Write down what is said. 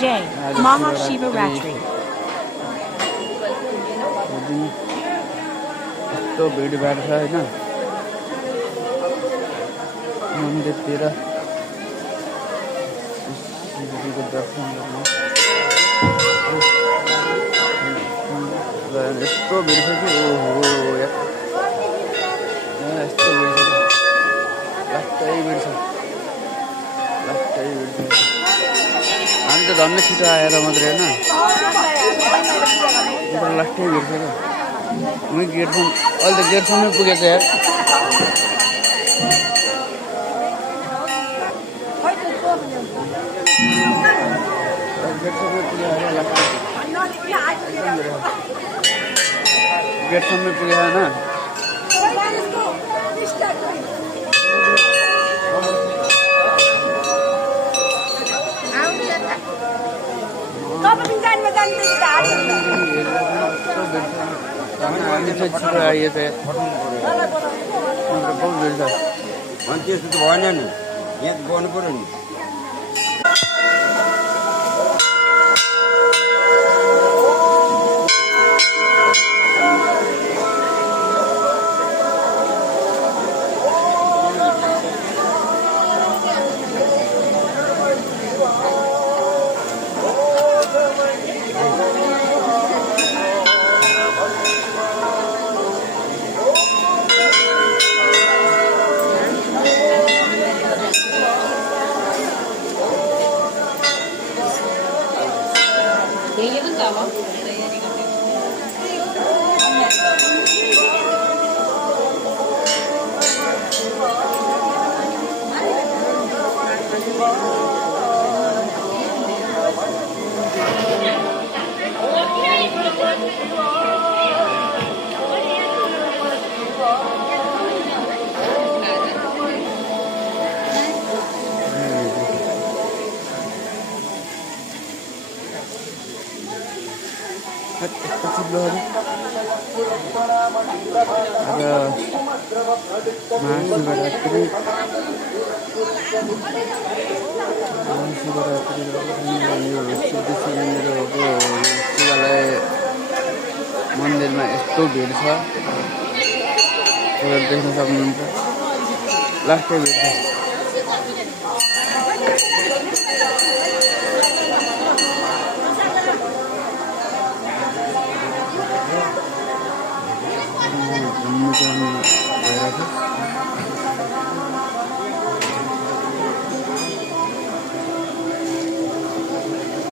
Jai Mahashivaratri. यस्तो भिडभाड छ होइन मन्दिरतिर शिवजीको दर्शन गर्न यस्तो भिड छ कि ओहो यस्तो भिड छ लास्टै भिड छ हामी त झन् छिटो आएर मात्रै होइन लास्टै भिड छ क्या मैं गेटसम्म अहिले त गेटसम्मै पुगेको यार गेटसम्मै पुगे होइन हामी चाहिँ छिटो आइएछ बहुत भिड छ अनि त्यस्तो त भएन नि यहाँ गर्नु पर्यो नि शिवालय मन्दिरमा यस्तो भिड छ देख्न सक्नुहुन्छ लास्टै भिड छ